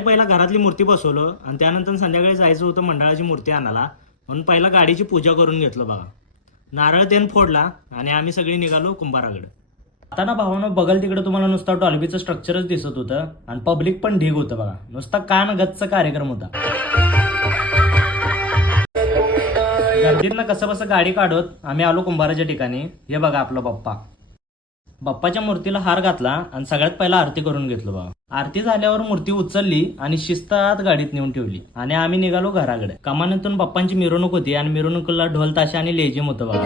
पहिला घरातली मूर्ती बसवलं आणि त्यानंतर संध्याकाळी जायचं होतं मंडळाची मूर्ती आणायला, म्हणून पहिला गाडीची पूजा करून घेतलं बघा. नारळ तेन फोडला आणि आम्ही सगळी निघालो कुंभाराकडे. आता ना भावानं बघल तिकडे तुम्हाला नुसता डॉल्बीचं स्ट्रक्चरच दिसत होतं आणि पब्लिक पण ढीग होतं बघा. नुसता कान गच्च कार्यक्रम होता. गर्दीतनं कसं बसं गाडी काढत आम्ही आलो कुंभाराच्या ठिकाणी. हे बघा आपला बाप्पा. बाप्पाच्या मूर्तीला हार घातला आणि सगळ्यात पहिला आरती करून घेतलो बघा. आरती झाल्यावर मूर्ती उचलली आणि शिस्तात गाडीत नेऊन ठेवली आणि आम्ही निघालो घराकडे. कमानीतून बाप्पांची मिरवणूक होती आणि मिरवणुकीला ढोल ताशे आणि लेझिम होतं बघा.